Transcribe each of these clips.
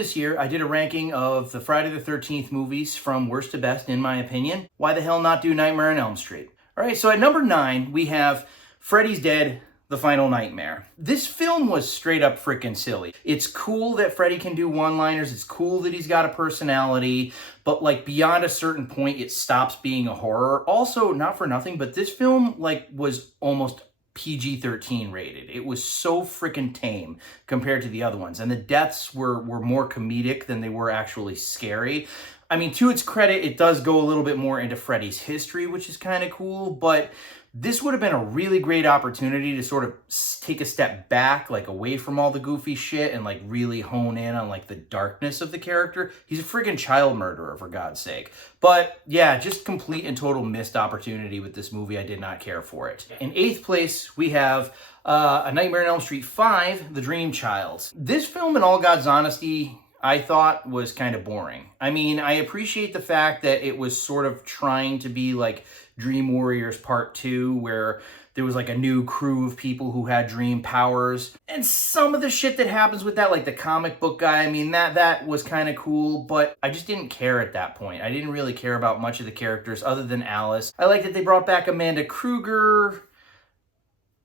this year, I did a ranking of the Friday the 13th movies from worst to best, in my opinion. Why the hell not do Nightmare on Elm Street? All right, so at number 9, we have Freddy's Dead, The Final Nightmare. This film was straight up freaking silly. It's cool that Freddy can do one-liners. It's cool that he's got a personality, but like beyond a certain point, it stops being a horror. Also, not for nothing, but this film like was almost PG-13 rated. It was so freaking tame compared to the other ones. And the deaths were more comedic than they were actually scary. I mean, to its credit, it does go a little bit more into Freddy's history, which is kind of cool, but this would have been a really great opportunity to sort of take a step back, like away from all the goofy shit and like really hone in on like the darkness of the character. He's a friggin' child murderer, for God's sake. But yeah, just complete and total missed opportunity with this movie. I did not care for it. In 8th place, we have A Nightmare on Elm Street 5, The Dream Child. This film, in all God's honesty, I thought was kind of boring. I mean, I appreciate the fact that it was sort of trying to be like Dream Warriors Part 2, where there was like a new crew of people who had dream powers. And some of the shit that happens with that, like the comic book guy, I mean, that was kind of cool, but I just didn't care at that point. I didn't really care about much of the characters other than Alice. I like that they brought back Amanda Kruger,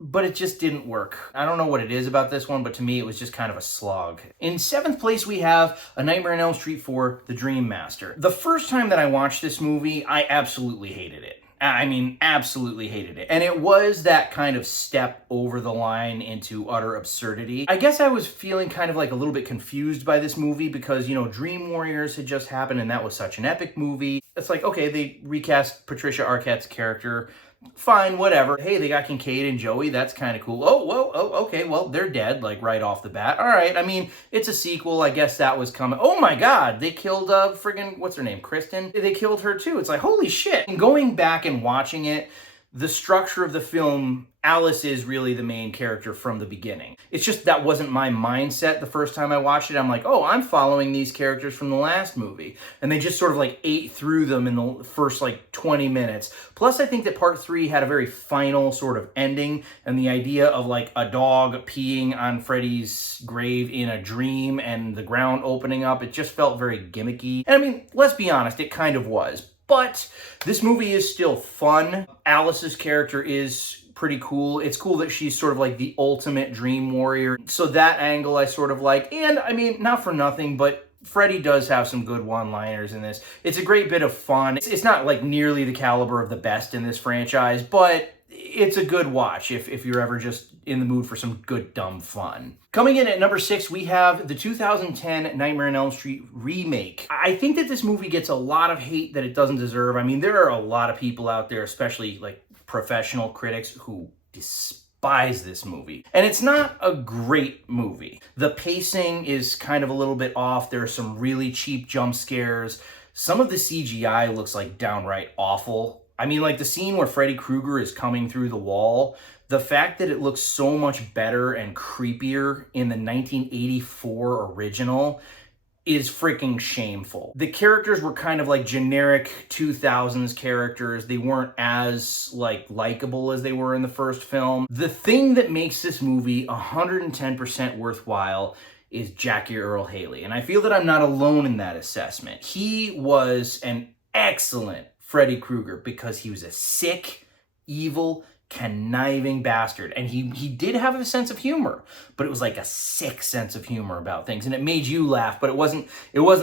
but it just didn't work. I don't know what it is about this one, but to me, it was just kind of a slog. In 7th place, we have A Nightmare on Elm Street 4, The Dream Master. The first time that I watched this movie, I absolutely hated it. I mean, absolutely hated it. And it was that kind of step over the line into utter absurdity. I guess I was feeling kind of like a little bit confused by this movie because, you know, Dream Warriors had just happened and that was such an epic movie. It's like, okay, they recast Patricia Arquette's character. Fine, whatever. Hey, they got Kincaid and Joey. That's kind of cool. Okay, well, they're dead, like, right off the bat. All right, I mean, it's a sequel. I guess that was coming. Oh, my God, they killed, friggin', what's her name, Kristen? They killed her, too. It's like, holy shit. And going back and watching it, the structure of the film, Alice is really the main character from the beginning. It's just that wasn't my mindset the first time I watched it. I'm like, oh, I'm following these characters from the last movie. And they just sort of like ate through them in the first like 20 minutes. Plus, I think that part 3 had a very final sort of ending. And the idea of like a dog peeing on Freddy's grave in a dream and the ground opening up, it just felt very gimmicky. And I mean, let's be honest, it kind of was. But this movie is still fun. Alice's character is pretty cool. It's cool that she's sort of like the ultimate dream warrior. So that angle I sort of like. And I mean, not for nothing, but Freddy does have some good one-liners in this. It's a great bit of fun. It's not like nearly the caliber of the best in this franchise, but it's a good watch if you're ever just in the mood for some good dumb fun. Coming in at number 6, we have the 2010 Nightmare on Elm Street remake. I think that this movie gets a lot of hate that it doesn't deserve. I mean, there are a lot of people out there, especially like professional critics, who despise this movie. And it's not a great movie. The pacing is kind of a little bit off. There are some really cheap jump scares. Some of the CGI looks like downright awful. I mean, like the scene where Freddy Krueger is coming through the wall, the fact that it looks so much better and creepier in the 1984 original is freaking shameful. The characters were kind of like generic 2000s characters. They weren't as like likable as they were in the first film. The thing that makes this movie 110% worthwhile is Jackie Earle Haley. And I feel that I'm not alone in that assessment. He was an excellent Freddy Krueger because he was a sick, evil, conniving bastard. And he did have a sense of humor, but it was like a sick sense of humor about things. And it made you laugh, but it wasn't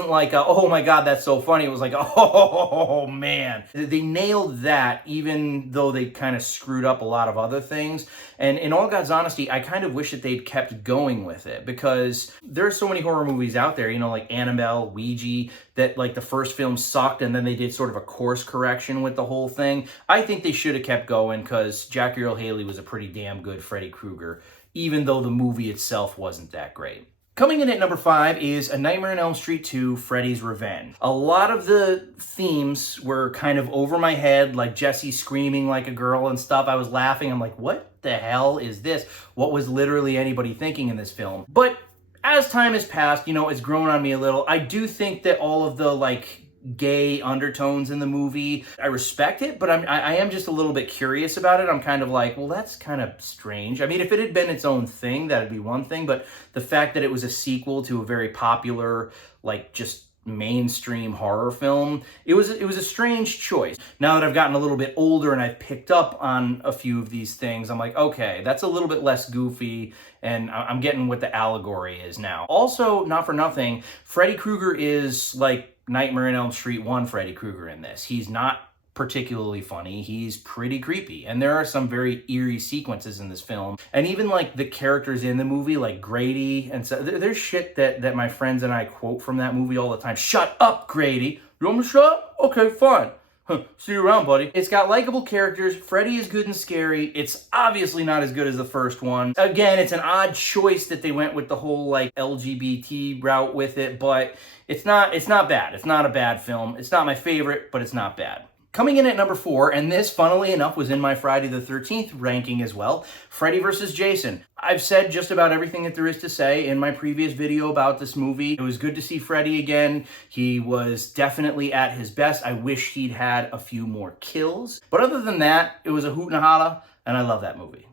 like, oh my God, that's so funny. It was like, oh man. They nailed that, even though they kind of screwed up a lot of other things. And in all God's honesty, I kind of wish that they'd kept going with it because there are so many horror movies out there, you know, like Annabelle, Ouija, that like the first film sucked and then they did sort of a course correction with the whole thing. I think they should have kept going because Jackie Earle Haley was a pretty damn good Freddy Krueger, even though the movie itself wasn't that great. Coming in at number 5 is A Nightmare on Elm Street 2, Freddy's Revenge. A lot of the themes were kind of over my head, like Jessie screaming like a girl and stuff. I was laughing. I'm like, what the hell is this? What was literally anybody thinking in this film? But as time has passed, you know, it's grown on me a little. I do think that all of the like gay undertones in the movie. I respect it, but I am just a little bit curious about it. I'm kind of like, well, that's kind of strange. I mean, if it had been its own thing, that'd be one thing, but the fact that it was a sequel to a very popular, like, just mainstream horror film, it was a strange choice. Now that I've gotten a little bit older and I've picked up on a few of these things, I'm like, okay, that's a little bit less goofy, and I'm getting what the allegory is now. Also, not for nothing, Freddy Krueger is like Nightmare on Elm Street 1 Freddy Krueger in this. He's not particularly funny. He's pretty creepy. And there are some very eerie sequences in this film. And even like the characters in the movie, like Grady, and so there's shit that my friends and I quote from that movie all the time. Shut up, Grady. You want me to shut up? Okay, fine. See you around, buddy. It's got likable characters. Freddy is good and scary. It's obviously not as good as the first one. Again, it's an odd choice that they went with the whole like LGBT route with it, but it's not bad. It's not a bad film. It's not my favorite, but it's not bad. Coming in at number 4, and this, funnily enough, was in my Friday the 13th ranking as well, Freddy vs. Jason. I've said just about everything that there is to say in my previous video about this movie. It was good to see Freddy again. He was definitely at his best. I wish he'd had a few more kills. But other than that, it was a hoot and a holla, and I love that movie.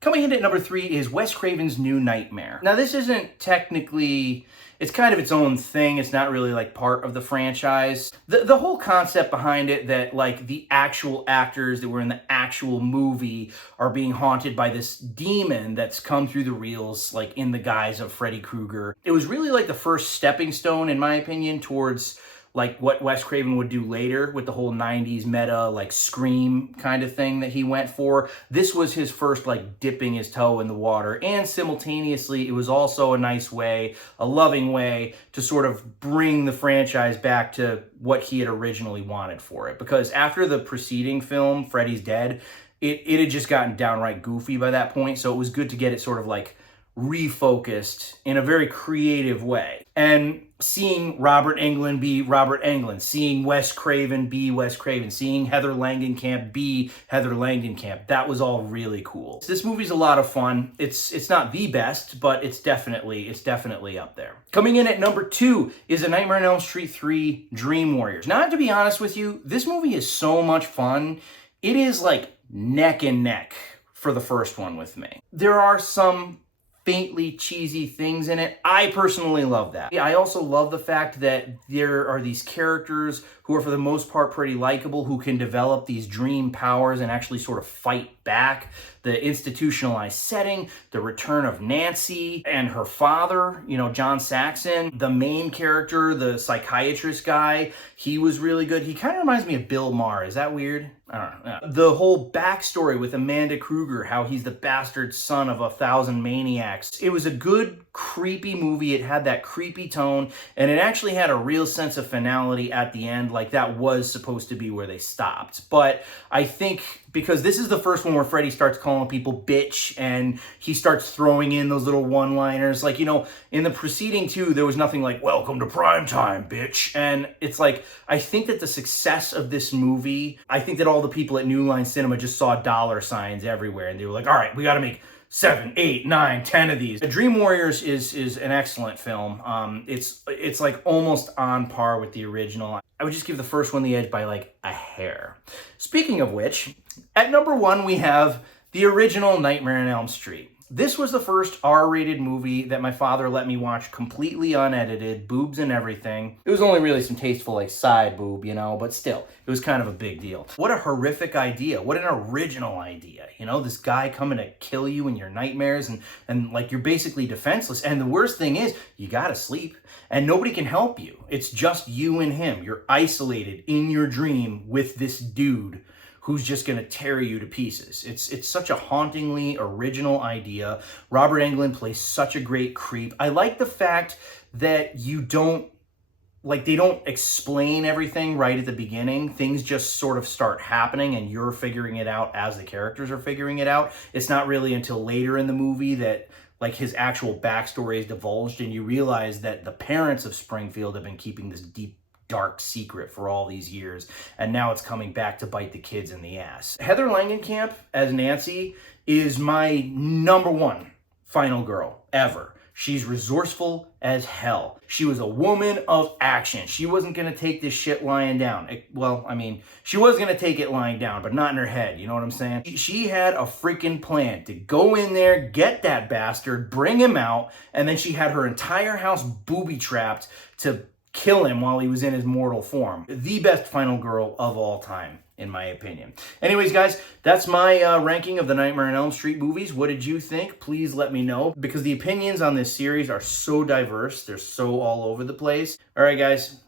Coming in at number 3 is Wes Craven's New Nightmare. Now, this isn't technically... It's kind of its own thing. It's not really like part of the franchise. The whole concept behind it that like the actual actors that were in the actual movie are being haunted by this demon that's come through the reels like in the guise of Freddy Krueger. It was really like the first stepping stone, in my opinion, towards like what Wes Craven would do later with the whole 90s meta, like Scream kind of thing that he went for. This was his first like dipping his toe in the water, and simultaneously it was also a nice way, a loving way to sort of bring the franchise back to what he had originally wanted for it. Because after the preceding film, Freddy's Dead, it had just gotten downright goofy by that point, so it was good to get it sort of like refocused in a very creative way. And seeing Robert Englund be Robert Englund, seeing Wes Craven be Wes Craven, seeing Heather Langenkamp be Heather Langenkamp, that was all really cool. This movie's a lot of fun. It's not the best, but it's definitely up there. Coming in at number 2 is A Nightmare on Elm Street 3 Dream Warriors. Now, I have to be honest with you, this movie is so much fun. It is like neck and neck for the first one with me. There are some faintly cheesy things in it. I personally love that. I also love the fact that there are these characters who are for the most part pretty likable, who can develop these dream powers and actually sort of fight back. The institutionalized setting, the return of Nancy and her father, you know, John Saxon, the main character, the psychiatrist guy, he was really good. He kind of reminds me of Bill Maher. Is that weird? I don't know. The whole backstory with Amanda Krueger, how he's the bastard son of 1,000 maniacs. It was a good, creepy movie. It had that creepy tone, and it actually had a real sense of finality at the end, like that was supposed to be where they stopped. But I think because this is the first one where Freddy starts calling people bitch, and he starts throwing in those little one-liners. Like, you know, in the preceding two, there was nothing like, welcome to prime time, bitch. And it's like, I think that the success of this movie, I think that all the people at New Line Cinema just saw dollar signs everywhere, and they were like, all right, we got to make 7, 8, 9, 10 of these. Dream Warriors is an excellent film. It's like almost on par with the original. I would just give the first one the edge by like a hair. Speaking of which, at number 1 we have the original Nightmare on Elm Street. This was the first R-rated movie that my father let me watch completely unedited, boobs and everything. It was only really some tasteful like side boob, you know, but still, it was kind of a big deal. What a horrific idea. What an original idea. You know, this guy coming to kill you in your nightmares, and like you're basically defenseless. And the worst thing is, you gotta sleep and nobody can help you. It's just you and him. You're isolated in your dream with this dude who's just going to tear you to pieces. It's such a hauntingly original idea. Robert Englund plays such a great creep. I like the fact that they don't explain everything right at the beginning. Things just sort of start happening and you're figuring it out as the characters are figuring it out. It's not really until later in the movie that like his actual backstory is divulged and you realize that the parents of Springfield have been keeping this deep, dark secret for all these years, and now it's coming back to bite the kids in the ass. Heather Langenkamp as Nancy is my number 1 final girl ever. She's resourceful as hell. She was a woman of action. She wasn't going to take this shit lying down. Well, I mean, she was going to take it lying down, but not in her head. You know what I'm saying? She had a freaking plan to go in there, get that bastard, bring him out, and then she had her entire house booby-trapped to kill him while he was in his mortal form. The best final girl of all time, in my opinion. Anyways, guys, that's my ranking of the Nightmare on Elm Street movies. What did you think? Please let me know, because the opinions on this series are so diverse. They're so all over the place. All right, guys,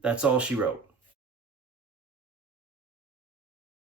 that's all she wrote.